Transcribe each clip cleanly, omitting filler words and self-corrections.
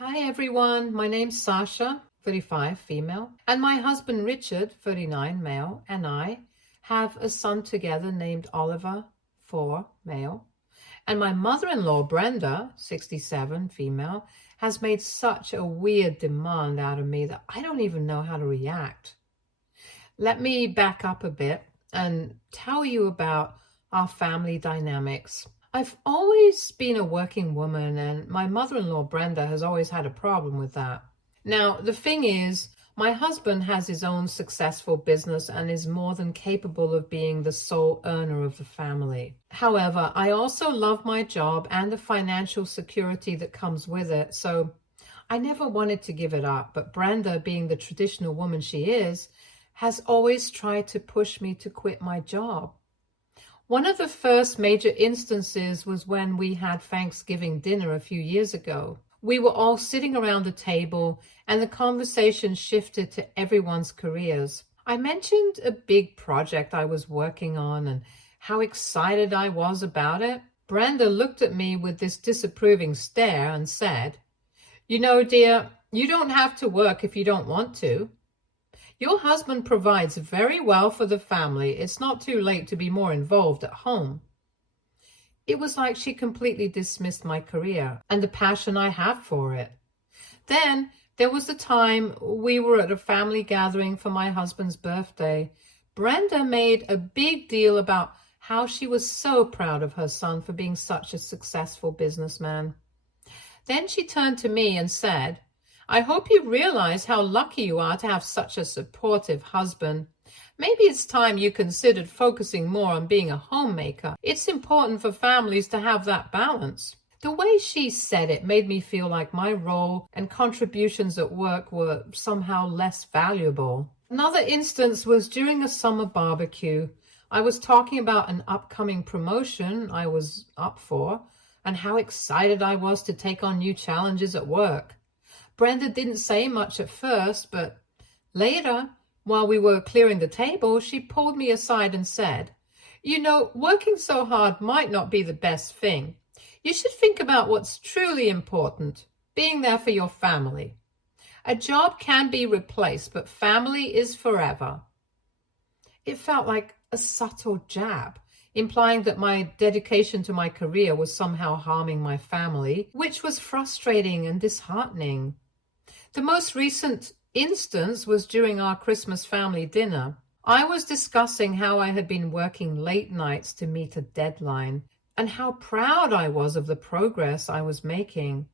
Hi everyone, my name's Sasha, 35, female, and my husband Richard, 39, male, and I have a son together named Oliver, 4, male. And my mother-in-law, Brenda, 67, female, has made such a weird demand out of me that I don't even know how to react. Let me back up a bit and tell you about our family dynamics. I've always been a working woman, and my mother-in-law, Brenda, has always had a problem with that. Now, the thing is, my husband has his own successful business and is more than capable of being the sole earner of the family. However, I also love my job and the financial security that comes with it, so I never wanted to give it up. But Brenda, being the traditional woman she is, has always tried to push me to quit my job. One of the first major instances was when we had Thanksgiving dinner a few years ago. We were all sitting around the table and the conversation shifted to everyone's careers. I mentioned a big project I was working on and how excited I was about it. Brenda looked at me with this disapproving stare and said, "You know, dear, you don't have to work if you don't want to. Your husband provides very well for the family. It's not too late to be more involved at home." It was like she completely dismissed my career and the passion I have for it. Then there was the time we were at a family gathering for my husband's birthday. Brenda made a big deal about how she was so proud of her son for being such a successful businessman. Then she turned to me and said, "I hope you realize how lucky you are to have such a supportive husband. Maybe it's time you considered focusing more on being a homemaker. It's important for families to have that balance." The way she said it made me feel like my role and contributions at work were somehow less valuable. Another instance was during a summer barbecue. I was talking about an upcoming promotion I was up for and how excited I was to take on new challenges at work. Brenda didn't say much at first, but later, while we were clearing the table, she pulled me aside and said, "You know, working so hard might not be the best thing. You should think about what's truly important, being there for your family. A job can be replaced, but family is forever." It felt like a subtle jab, implying that my dedication to my career was somehow harming my family, which was frustrating and disheartening. The most recent instance was during our Christmas family dinner. I was discussing how I had been working late nights to meet a deadline and how proud I was of the progress I was making.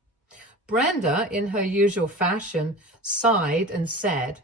Brenda, in her usual fashion, sighed and said,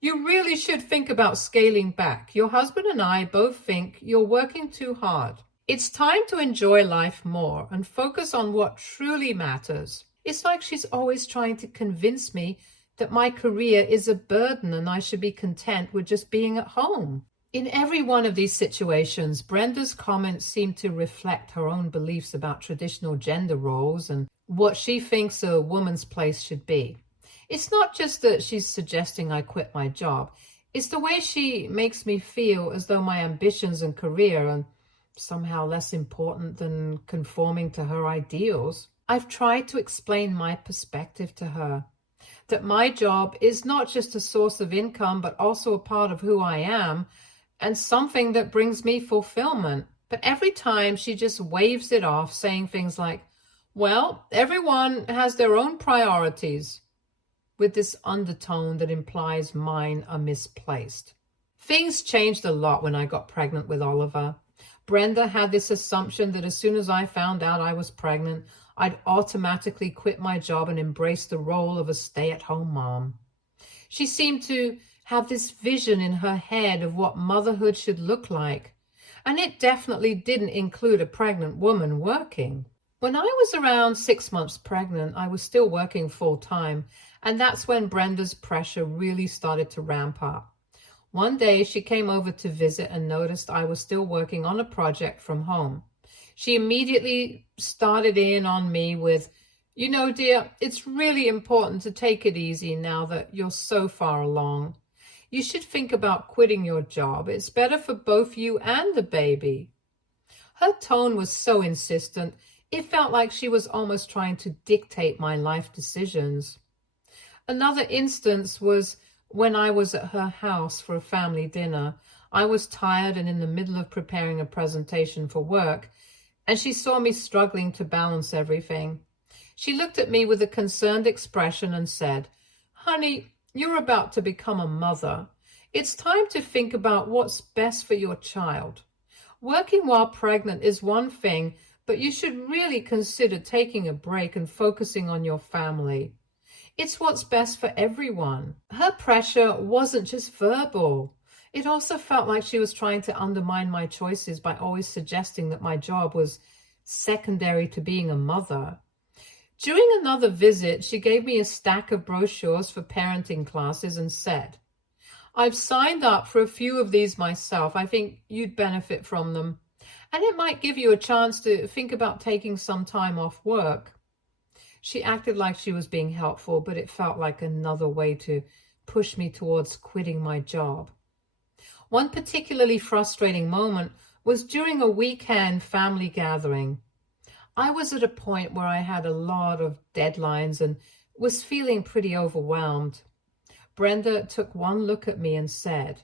"You really should think about scaling back. Your husband and I both think you're working too hard. It's time to enjoy life more and focus on what truly matters." It's like she's always trying to convince me that my career is a burden and I should be content with just being at home. In every one of these situations, Brenda's comments seem to reflect her own beliefs about traditional gender roles and what she thinks a woman's place should be. It's not just that she's suggesting I quit my job. It's the way she makes me feel as though my ambitions and career are somehow less important than conforming to her ideals. I've tried to explain my perspective to her, that my job is not just a source of income, but also a part of who I am and something that brings me fulfillment. But every time she just waves it off, saying things like, "Well, everyone has their own priorities," with this undertone that implies mine are misplaced. Things changed a lot when I got pregnant with Oliver. Brenda had this assumption that as soon as I found out I was pregnant, I'd automatically quit my job and embrace the role of a stay-at-home mom. She seemed to have this vision in her head of what motherhood should look like, and it definitely didn't include a pregnant woman working. When I was around 6 months pregnant, I was still working full-time, and that's when Brenda's pressure really started to ramp up. One day, she came over to visit and noticed I was still working on a project from home. She immediately started in on me with, "You know, dear, it's really important to take it easy now that you're so far along. You should think about quitting your job. It's better for both you and the baby." Her tone was so insistent, It felt like she was almost trying to dictate my life decisions. Another instance was when I was at her house for a family dinner. I was tired and in the middle of preparing a presentation for work, and she saw me struggling to balance everything. She looked at me with a concerned expression and said, "Honey, you're about to become a mother. It's time to think about what's best for your child. Working while pregnant is one thing, but you should really consider taking a break and focusing on your family. It's what's best for everyone." Her pressure wasn't just verbal. It also felt like she was trying to undermine my choices by always suggesting that my job was secondary to being a mother. During another visit, she gave me a stack of brochures for parenting classes and said, "I've signed up for a few of these myself. I think you'd benefit from them. And it might give you a chance to think about taking some time off work." She acted like she was being helpful, but it felt like another way to push me towards quitting my job. One particularly frustrating moment was during a weekend family gathering. I was at a point where I had a lot of deadlines and was feeling pretty overwhelmed. Brenda took one look at me and said,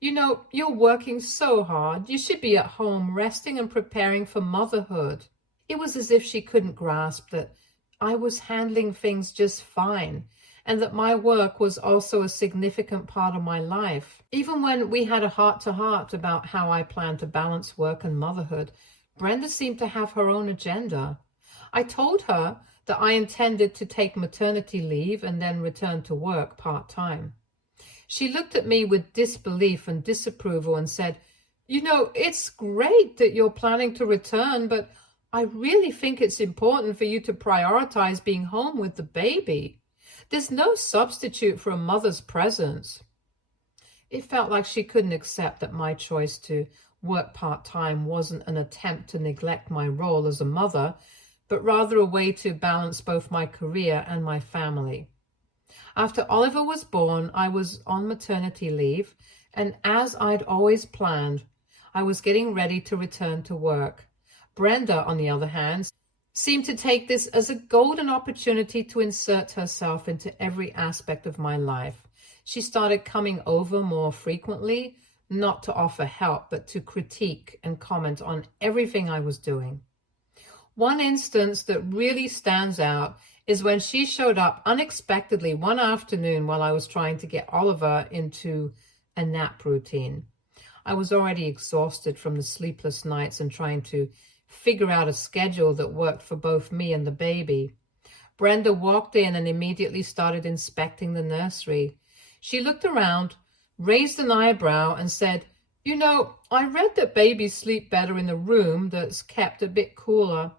"You know, you're working so hard. You should be at home resting and preparing for motherhood." It was as if she couldn't grasp that I was handling things just fine and that my work was also a significant part of my life. Even when we had a heart-to-heart about how I planned to balance work and motherhood, Brenda seemed to have her own agenda. I told her that I intended to take maternity leave and then return to work part-time. She looked at me with disbelief and disapproval and said, "You know, it's great that you're planning to return, but I really think it's important for you to prioritize being home with the baby. There's no substitute for a mother's presence." It felt like she couldn't accept that my choice to work part-time wasn't an attempt to neglect my role as a mother, but rather a way to balance both my career and my family. After Oliver was born, I was on maternity leave, and as I'd always planned, I was getting ready to return to work. Brenda, on the other hand, seemed to take this as a golden opportunity to insert herself into every aspect of my life. She started coming over more frequently, not to offer help, but to critique and comment on everything I was doing. One instance that really stands out is when she showed up unexpectedly one afternoon while I was trying to get Oliver into a nap routine. I was already exhausted from the sleepless nights and trying to figure out a schedule that worked for both me and the baby. Brenda walked in and immediately started inspecting the nursery. She looked around, raised an eyebrow, and said, "You know, I read that babies sleep better in a room that's kept a bit cooler.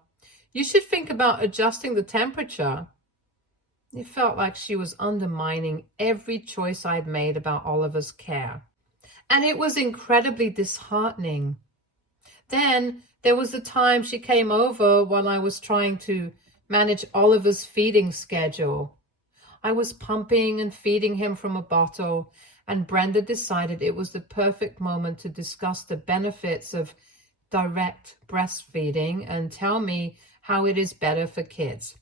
You should think about adjusting the temperature." It felt like she was undermining every choice I'd made about Oliver's care. And it was incredibly disheartening. Then there was the time she came over while I was trying to manage Oliver's feeding schedule. I was pumping and feeding him from a bottle, and Brenda decided it was the perfect moment to discuss the benefits of direct breastfeeding and tell me how it is better for kids.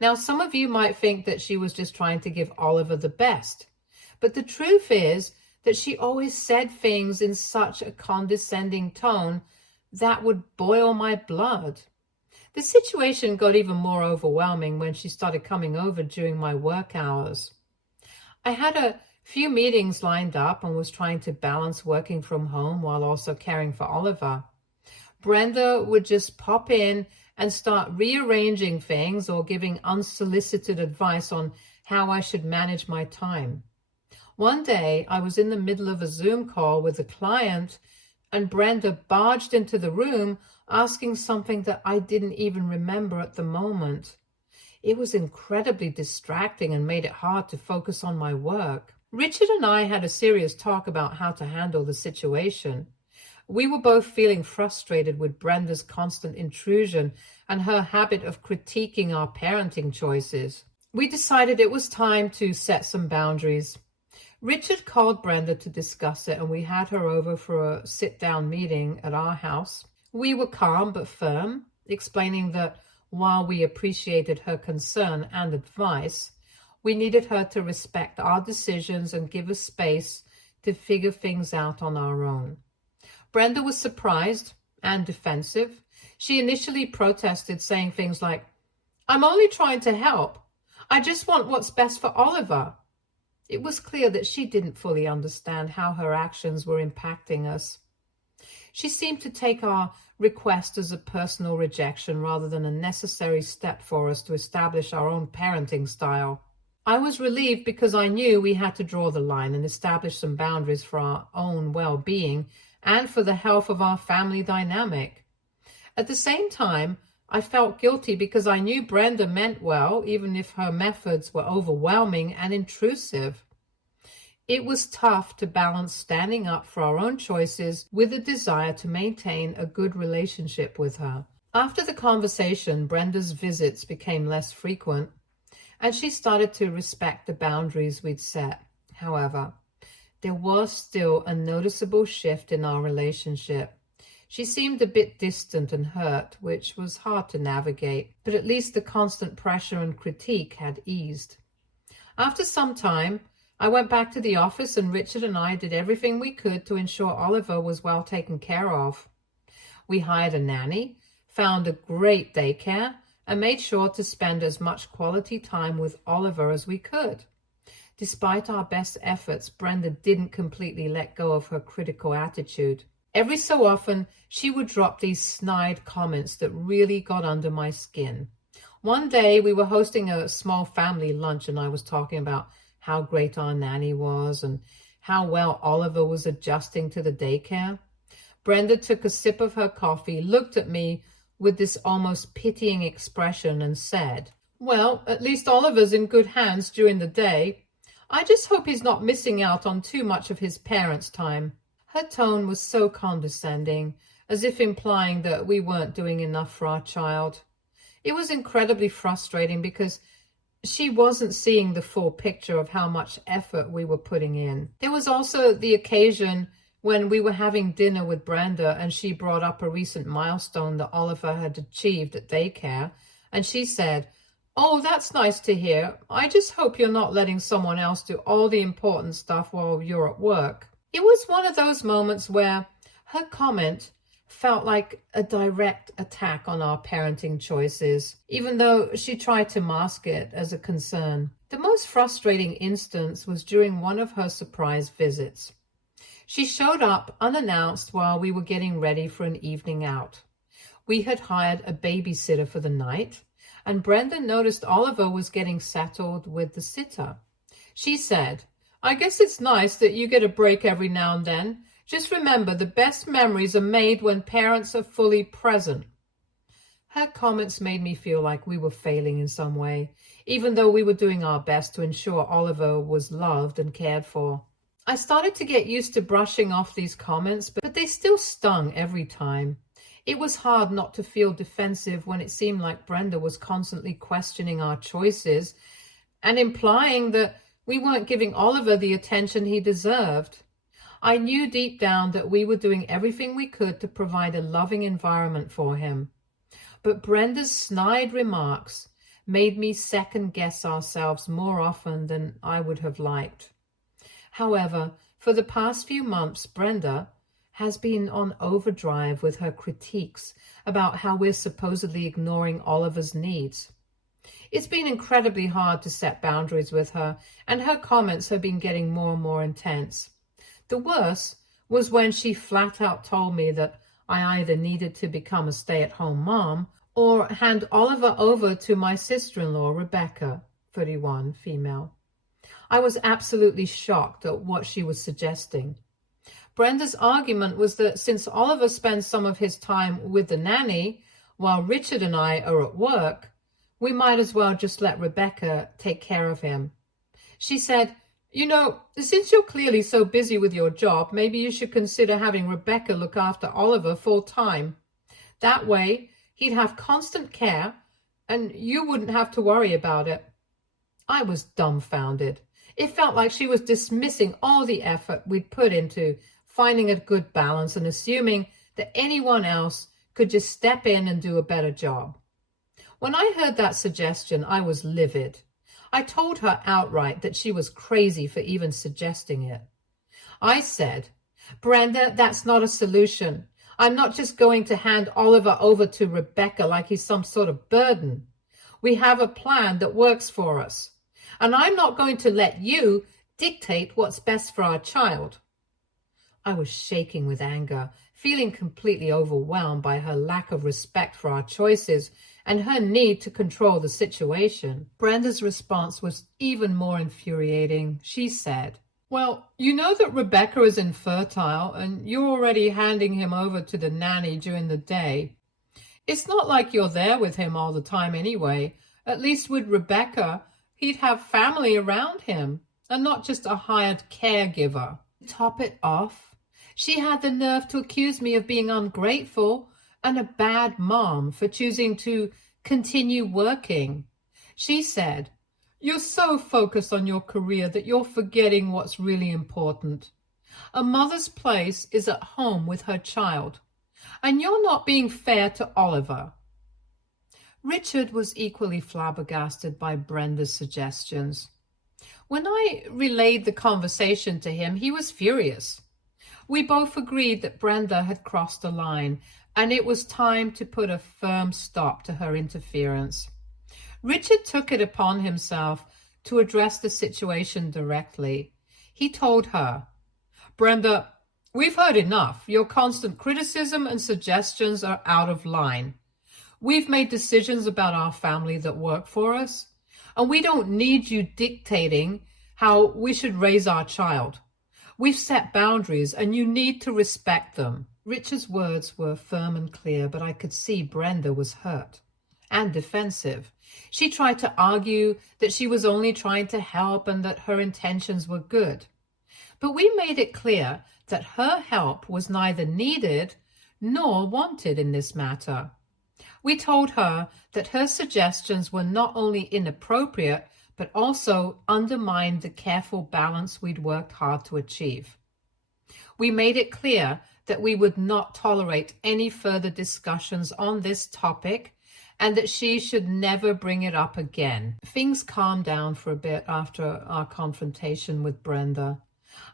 Now, some of you might think that she was just trying to give Oliver the best, but the truth is that she always said things in such a condescending tone that would boil my blood. The situation got even more overwhelming when she started coming over during my work hours. I had a few meetings lined up and was trying to balance working from home while also caring for Oliver. Brenda would just pop in and start rearranging things or giving unsolicited advice on how I should manage my time. One day, I was in the middle of a Zoom call with a client, and Brenda barged into the room asking something that I didn't even remember at the moment. It was incredibly distracting and made it hard to focus on my work. Richard and I had a serious talk about how to handle the situation. We were both feeling frustrated with Brenda's constant intrusion and her habit of critiquing our parenting choices. We decided it was time to set some boundaries. Richard called Brenda to discuss it, and we had her over for a sit-down meeting at our house. We were calm but firm. explaining that while we appreciated her concern and advice, we needed her to respect our decisions and give us space to figure things out on our own. Brenda was surprised and defensive. She initially protested, saying things like, "I'm only trying to help. I just want what's best for Oliver." It was clear that she didn't fully understand how her actions were impacting us. She seemed to take our request as a personal rejection rather than a necessary step for us to establish our own parenting style. I was relieved because I knew we had to draw the line and establish some boundaries for our own well-being and for the health of our family dynamic. At the same time, I felt guilty because I knew Brenda meant well, even if her methods were overwhelming and intrusive. It was tough to balance standing up for our own choices with a desire to maintain a good relationship with her. After the conversation, Brenda's visits became less frequent, and she started to respect the boundaries we'd set. However, there was still a noticeable shift in our relationship. She seemed a bit distant and hurt, which was hard to navigate, but at least the constant pressure and critique had eased. After some time, I went back to the office, and Richard and I did everything we could to ensure Oliver was well taken care of. We hired a nanny, found a great daycare, and made sure to spend as much quality time with Oliver as we could. Despite our best efforts, Brenda didn't completely let go of her critical attitude. Every so often, she would drop these snide comments that really got under my skin. One day, we were hosting a small family lunch, and I was talking about how great our nanny was and how well Oliver was adjusting to the daycare. Brenda took a sip of her coffee, looked at me with this almost pitying expression, and said, "Well, at least Oliver's in good hands during the day. I just hope he's not missing out on too much of his parents' time." Her tone was so condescending, as if implying that we weren't doing enough for our child. It was incredibly frustrating because she wasn't seeing the full picture of how much effort we were putting in. There was also the occasion when we were having dinner with Brenda, and she brought up a recent milestone that Oliver had achieved at daycare, and she said, "Oh, that's nice to hear. I just hope you're not letting someone else do all the important stuff while you're at work." It was one of those moments where her comment felt like a direct attack on our parenting choices, even though she tried to mask it as a concern. The most frustrating instance was during one of her surprise visits. She showed up unannounced while we were getting ready for an evening out. We had hired a babysitter for the night, and Brenda noticed Oliver was getting settled with the sitter. She said, "I guess it's nice that you get a break every now and then. Just remember, the best memories are made when parents are fully present." Her comments made me feel like we were failing in some way, even though we were doing our best to ensure Oliver was loved and cared for. I started to get used to brushing off these comments, but they still stung every time. It was hard not to feel defensive when it seemed like Brenda was constantly questioning our choices and implying that we weren't giving Oliver the attention he deserved. I knew deep down that we were doing everything we could to provide a loving environment for him. But Brenda's snide remarks made me second-guess ourselves more often than I would have liked. However, for the past few months, Brenda has been on overdrive with her critiques about how we're supposedly ignoring Oliver's needs. It's been incredibly hard to set boundaries with her, and her comments have been getting more and more intense. The worst was when she flat out told me that I either needed to become a stay-at-home mom or hand Oliver over to my sister-in-law, Rebecca, 31, female. I was absolutely shocked at what she was suggesting. Brenda's argument was that since Oliver spends some of his time with the nanny while Richard and I are at work, we might as well just let Rebecca take care of him. She said, "You know, since you're clearly so busy with your job, maybe you should consider having Rebecca look after Oliver full time. That way, he'd have constant care and you wouldn't have to worry about it." I was dumbfounded. It felt like she was dismissing all the effort we'd put into finding a good balance and assuming that anyone else could just step in and do a better job. When I heard that suggestion, I was livid. I told her outright that she was crazy for even suggesting it. I said, "Brenda, that's not a solution. I'm not just going to hand Oliver over to Rebecca like he's some sort of burden. We have a plan that works for us, and I'm not going to let you dictate what's best for our child." I was shaking with anger, feeling completely overwhelmed by her lack of respect for our choices and her need to control the situation. Brenda's response was even more infuriating. She said, "Well, you know that Rebecca is infertile and you're already handing him over to the nanny during the day. It's not like you're there with him all the time anyway. At least with Rebecca, he'd have family around him and not just a hired caregiver." To top it off, she had the nerve to accuse me of being ungrateful and a bad mom for choosing to continue working. She said, "You're so focused on your career that you're forgetting what's really important. A mother's place is at home with her child, and you're not being fair to Oliver." Richard was equally flabbergasted by Brenda's suggestions. When I relayed the conversation to him, he was furious. We both agreed that Brenda had crossed the line, and it was time to put a firm stop to her interference. Richard took it upon himself to address the situation directly. He told her, "Brenda, we've heard enough. Your constant criticism and suggestions are out of line. We've made decisions about our family that work for us, and we don't need you dictating how we should raise our child. We've set boundaries, and you need to respect them." Richard's words were firm and clear, but I could see Brenda was hurt and defensive. She tried to argue that she was only trying to help and that her intentions were good. But we made it clear that her help was neither needed nor wanted in this matter. We told her that her suggestions were not only inappropriate, but also undermined the careful balance we'd worked hard to achieve. We made it clear that we would not tolerate any further discussions on this topic and that she should never bring it up again. Things calmed down for a bit after our confrontation with Brenda.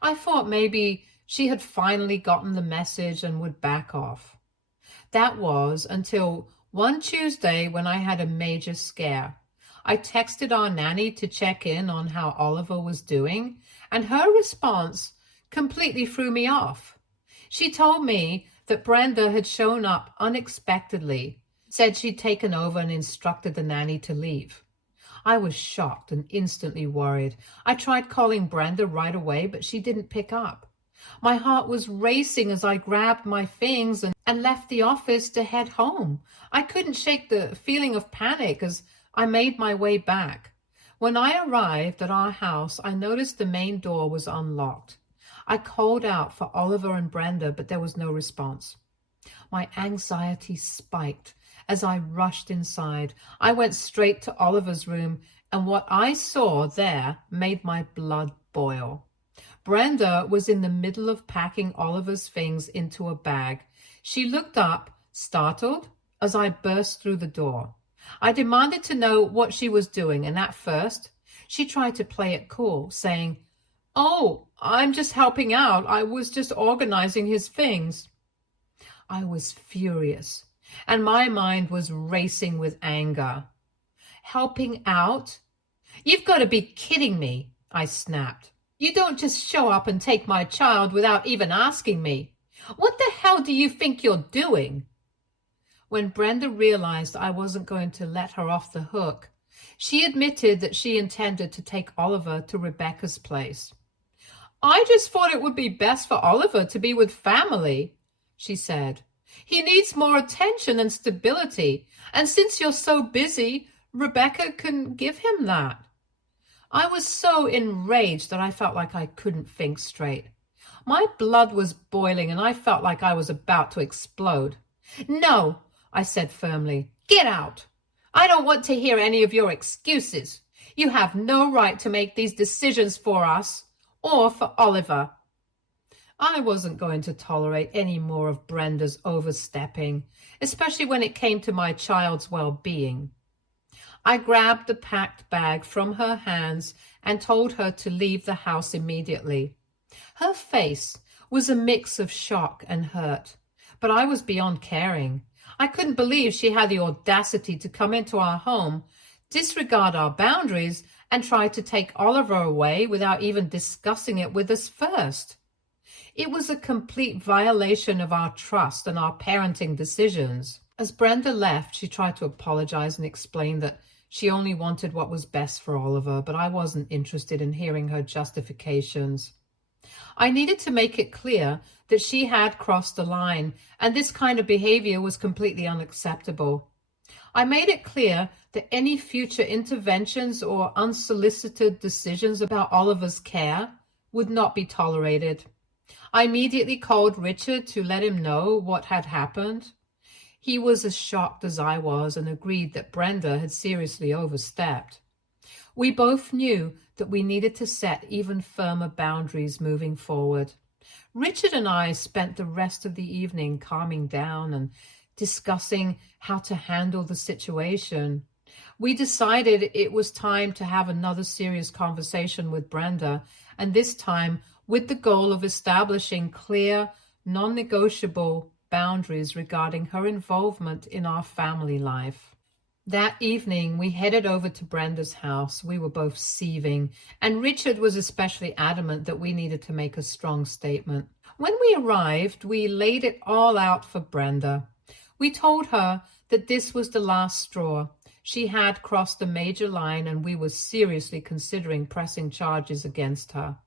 I thought maybe she had finally gotten the message and would back off. That was until one Tuesday when I had a major scare. I texted our nanny to check in on how Oliver was doing, and her response completely threw me off. She told me that Brenda had shown up unexpectedly, said she'd taken over and instructed the nanny to leave. I was shocked and instantly worried. I tried calling Brenda right away, but she didn't pick up. My heart was racing as I grabbed my things and left the office to head home. I couldn't shake the feeling of panic as I made my way back. When I arrived at our house, I noticed the main door was unlocked. I called out for Oliver and Brenda, but there was no response. My anxiety spiked as I rushed inside. I went straight to Oliver's room, and what I saw there made my blood boil. Brenda was in the middle of packing Oliver's things into a bag. She looked up, startled, as I burst through the door. I demanded to know what she was doing, and at first, she tried to play it cool, saying, "Oh, I'm just helping out. I was just organizing his things." I was furious, and my mind was racing with anger. "Helping out? You've got to be kidding me," I snapped. "You don't just show up and take my child without even asking me. What the hell do you think you're doing?" When Brenda realized I wasn't going to let her off the hook, she admitted that she intended to take Oliver to Rebecca's place. "I just thought it would be best for Oliver to be with family," she said. "He needs more attention and stability, and since you're so busy, Rebecca can give him that." I was so enraged that I felt like I couldn't think straight. My blood was boiling and I felt like I was about to explode. "No," I said firmly. "Get out. I don't want to hear any of your excuses. You have no right to make these decisions for us or for Oliver." I wasn't going to tolerate any more of Brenda's overstepping, especially when it came to my child's well-being. I grabbed the packed bag from her hands and told her to leave the house immediately. Her face was a mix of shock and hurt, but I was beyond caring. I couldn't believe she had the audacity to come into our home, disregard our boundaries, and try to take Oliver away without even discussing it with us first. It was a complete violation of our trust and our parenting decisions. As Brenda left, she tried to apologize and explain that she only wanted what was best for Oliver, but I wasn't interested in hearing her justifications. I needed to make it clear that she had crossed the line, and this kind of behavior was completely unacceptable. I made it clear that any future interventions or unsolicited decisions about Oliver's care would not be tolerated. I immediately called Richard to let him know what had happened. He was as shocked as I was and agreed that Brenda had seriously overstepped. We both knew that we needed to set even firmer boundaries moving forward. Richard and I spent the rest of the evening calming down and discussing how to handle the situation. We decided it was time to have another serious conversation with Brenda, and this time with the goal of establishing clear, non-negotiable boundaries regarding her involvement in our family life. That evening, we headed over to Brenda's house. We were both seething, and Richard was especially adamant that we needed to make a strong statement. When we arrived, we laid it all out for Brenda. We told her that this was the last straw. She had crossed a major line, and we were seriously considering pressing charges against her.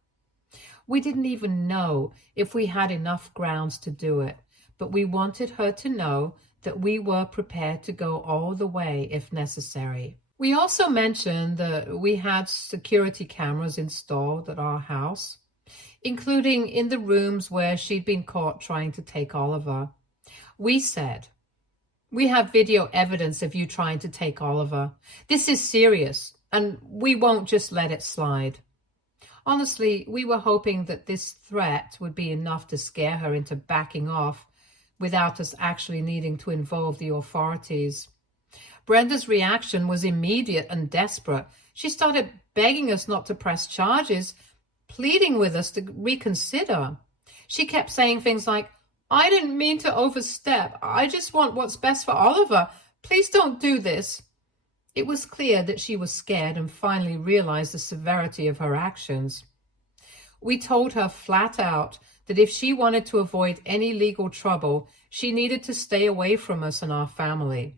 We didn't even know if we had enough grounds to do it, but we wanted her to know that we were prepared to go all the way if necessary. We also mentioned that we had security cameras installed at our house, including in the rooms where she'd been caught trying to take Oliver. We said, "We have video evidence of you trying to take Oliver. This is serious, and we won't just let it slide." Honestly, we were hoping that this threat would be enough to scare her into backing off without us actually needing to involve the authorities. Brenda's reaction was immediate and desperate. She started begging us not to press charges, pleading with us to reconsider. She kept saying things like, "I didn't mean to overstep. I just want what's best for Oliver. Please don't do this." It was clear that she was scared and finally realized the severity of her actions. We told her flat out that if she wanted to avoid any legal trouble, she needed to stay away from us and our family.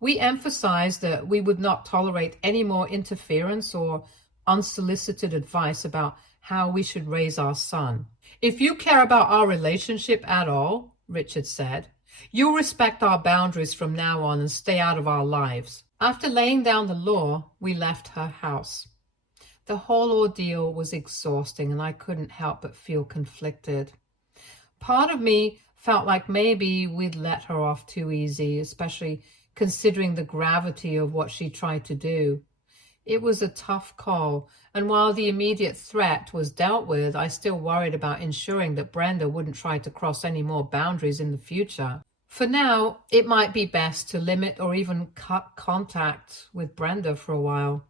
We emphasized that we would not tolerate any more interference or unsolicited advice about how we should raise our son. "If you care about our relationship at all," Richard said, "you'll respect our boundaries from now on and stay out of our lives." After laying down the law, we left her house. The whole ordeal was exhausting, and I couldn't help but feel conflicted. Part of me felt like maybe we'd let her off too easy, especially considering the gravity of what she tried to do. It was a tough call, and while the immediate threat was dealt with, I still worried about ensuring that Brenda wouldn't try to cross any more boundaries in the future. For now, it might be best to limit or even cut contact with Brenda for a while.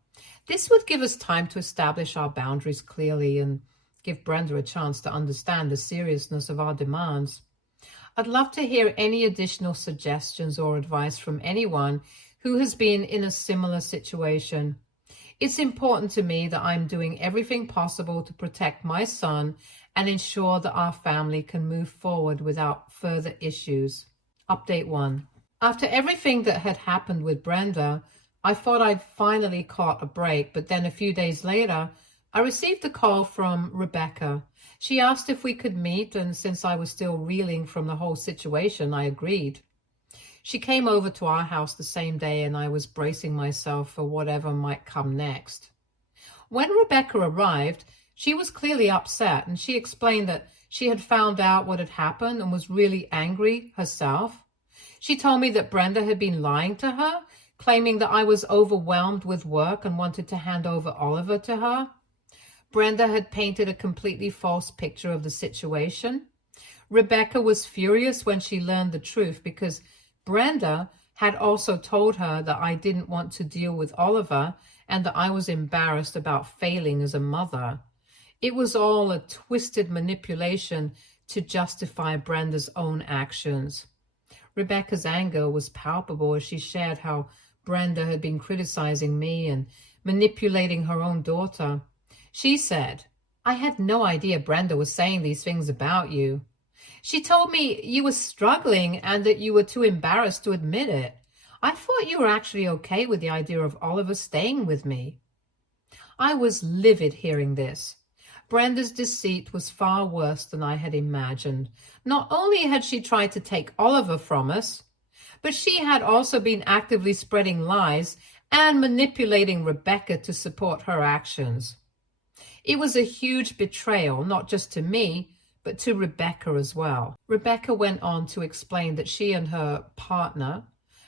This would give us time to establish our boundaries clearly and give Brenda a chance to understand the seriousness of our demands. I'd love to hear any additional suggestions or advice from anyone who has been in a similar situation. It's important to me that I'm doing everything possible to protect my son and ensure that our family can move forward without further issues. Update 1. After everything that had happened with Brenda, I thought I'd finally caught a break, but then a few days later, I received a call from Rebecca. She asked if we could meet, and since I was still reeling from the whole situation, I agreed. She came over to our house the same day, and I was bracing myself for whatever might come next. When Rebecca arrived, she was clearly upset, and she explained that she had found out what had happened and was really angry herself. She told me that Brenda had been lying to her, claiming that I was overwhelmed with work and wanted to hand over Oliver to her. Brenda had painted a completely false picture of the situation. Rebecca was furious when she learned the truth because Brenda had also told her that I didn't want to deal with Oliver and that I was embarrassed about failing as a mother. It was all a twisted manipulation to justify Brenda's own actions. Rebecca's anger was palpable as she shared how Brenda had been criticizing me and manipulating her own daughter. She said, "I had no idea Brenda was saying these things about you. She told me you were struggling and that you were too embarrassed to admit it. I thought you were actually okay with the idea of Oliver staying with me." I was livid hearing this. Brenda's deceit was far worse than I had imagined. Not only had she tried to take Oliver from us, but she had also been actively spreading lies and manipulating Rebecca to support her actions. It was a huge betrayal, not just to me, but to Rebecca as well. Rebecca went on to explain that she and her partner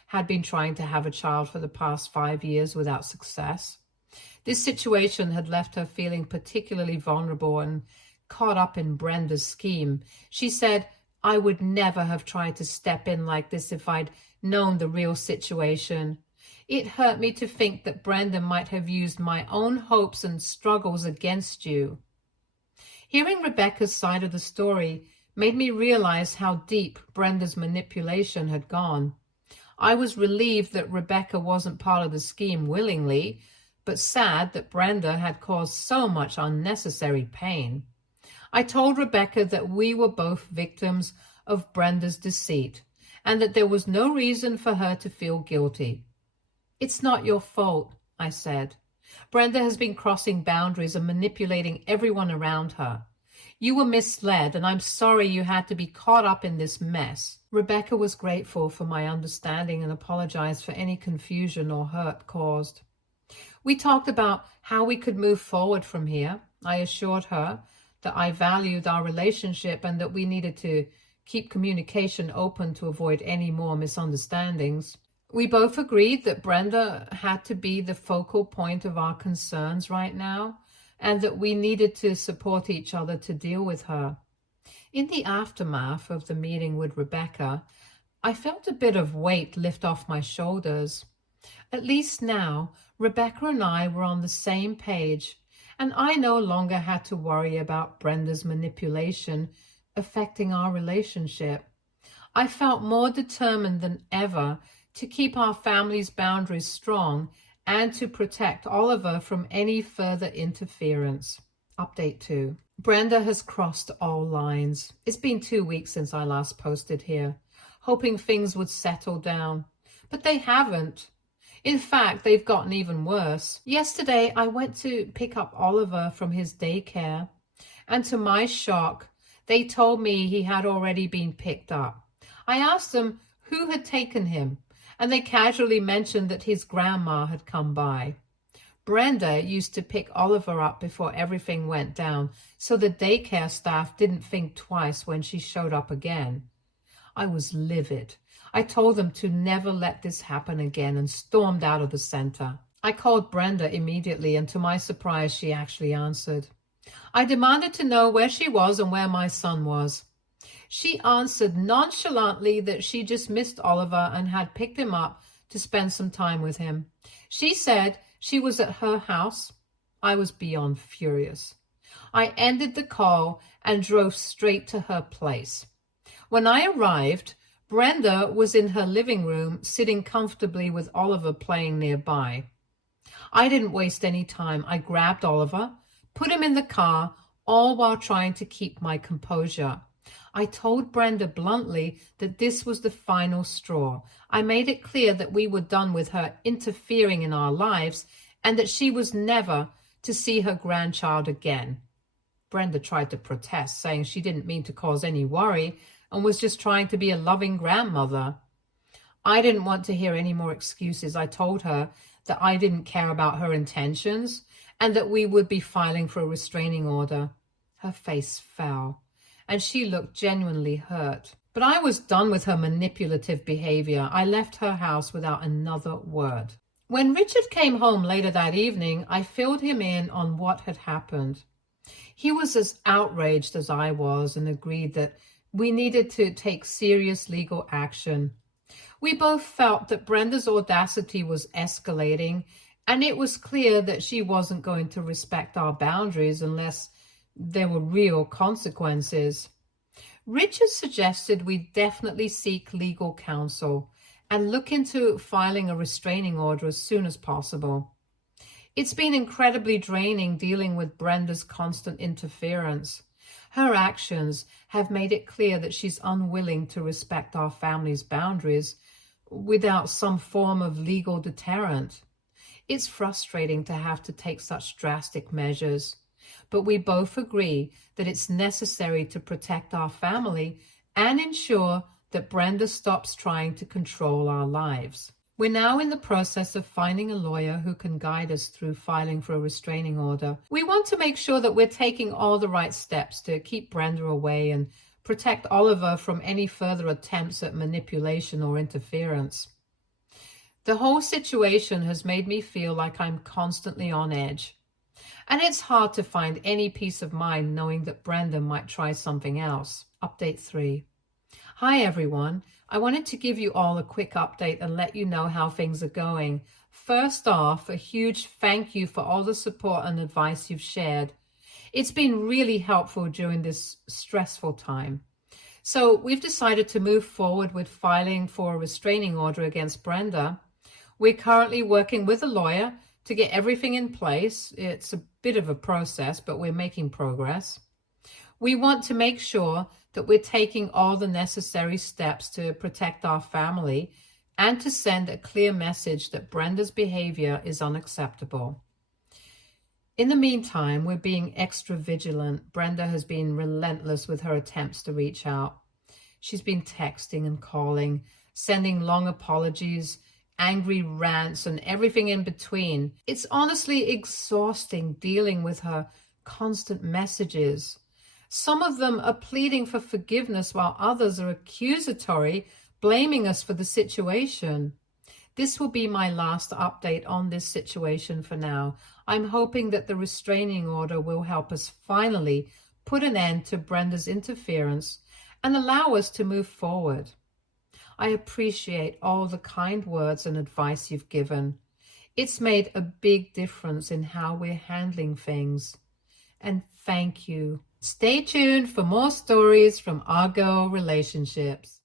had been trying to have a child for the past 5 years without success. This situation had left her feeling particularly vulnerable and caught up in Brenda's scheme. She said, "I would never have tried to step in like this if I'd known the real situation. It hurt me to think that Brenda might have used my own hopes and struggles against you." Hearing Rebecca's side of the story made me realize how deep Brenda's manipulation had gone. I was relieved that Rebecca wasn't part of the scheme willingly, but sad that Brenda had caused so much unnecessary pain. I told Rebecca that we were both victims of Brenda's deceit and that there was no reason for her to feel guilty. "It's not your fault," I said. "Brenda has been crossing boundaries and manipulating everyone around her. You were misled, and I'm sorry you had to be caught up in this mess." Rebecca was grateful for my understanding and apologized for any confusion or hurt caused. We talked about how we could move forward from here. I assured her that I valued our relationship and that we needed to keep communication open to avoid any more misunderstandings. We both agreed that Brenda had to be the focal point of our concerns right now and that we needed to support each other to deal with her. In the aftermath of the meeting with Rebecca, I felt a bit of weight lift off my shoulders. At least now, Rebecca and I were on the same page, and I no longer had to worry about Brenda's manipulation affecting our relationship. I felt more determined than ever to keep our family's boundaries strong and to protect Oliver from any further interference. Update 2. Brenda has crossed all lines. It's been 2 weeks since I last posted here, hoping things would settle down, but they haven't. In fact, they've gotten even worse. Yesterday, I went to pick up Oliver from his daycare, and to my shock, they told me he had already been picked up. I asked them who had taken him, and they casually mentioned that his grandma had come by. Brenda used to pick Oliver up before everything went down, so the daycare staff didn't think twice when she showed up again. I was livid. I told them to never let this happen again and stormed out of the center. I called Brenda immediately, and to my surprise, she actually answered. I demanded to know where she was and where my son was. She answered nonchalantly that she just missed Oliver and had picked him up to spend some time with him. She said she was at her house. I was beyond furious. I ended the call and drove straight to her place. When I arrived, Brenda was in her living room, sitting comfortably with Oliver playing nearby. I didn't waste any time. I grabbed Oliver, put him in the car, all while trying to keep my composure. I told Brenda bluntly that this was the final straw. I made it clear that we were done with her interfering in our lives and that she was never to see her grandchild again. Brenda tried to protest, saying she didn't mean to cause any worry and was just trying to be a loving grandmother. I didn't want to hear any more excuses. I told her that I didn't care about her intentions and that we would be filing for a restraining order. Her face fell, and she looked genuinely hurt. But I was done with her manipulative behavior. I left her house without another word. When Richard came home later that evening, I filled him in on what had happened. He was as outraged as I was and agreed that we needed to take serious legal action. We both felt that Brenda's audacity was escalating, and it was clear that she wasn't going to respect our boundaries unless there were real consequences. Richard suggested we definitely seek legal counsel and look into filing a restraining order as soon as possible. It's been incredibly draining dealing with Brenda's constant interference. Her actions have made it clear that she's unwilling to respect our family's boundaries without some form of legal deterrent. It's frustrating to have to take such drastic measures, but we both agree that it's necessary to protect our family and ensure that Brenda stops trying to control our lives. We're now in the process of finding a lawyer who can guide us through filing for a restraining order. We want to make sure that we're taking all the right steps to keep Brenda away and protect Oliver from any further attempts at manipulation or interference. The whole situation has made me feel like I'm constantly on edge. And it's hard to find any peace of mind knowing that Brenda might try something else. Update 3. Hi everyone. I wanted to give you all a quick update and let you know how things are going. First off, a huge thank you for all the support and advice you've shared. It's been really helpful during this stressful time. So we've decided to move forward with filing for a restraining order against Brenda. We're currently working with a lawyer to get everything in place. It's a bit of a process, but we're making progress. We want to make sure that we're taking all the necessary steps to protect our family and to send a clear message that Brenda's behavior is unacceptable. In the meantime, we're being extra vigilant. Brenda has been relentless with her attempts to reach out. She's been texting and calling, sending long apologies, angry rants, and everything in between. It's honestly exhausting dealing with her constant messages. Some of them are pleading for forgiveness while others are accusatory, blaming us for the situation. This will be my last update on this situation for now. I'm hoping that the restraining order will help us finally put an end to Brenda's interference and allow us to move forward. I appreciate all the kind words and advice you've given. It's made a big difference in how we're handling things. And thank you. Stay tuned for more stories from our girl relationships.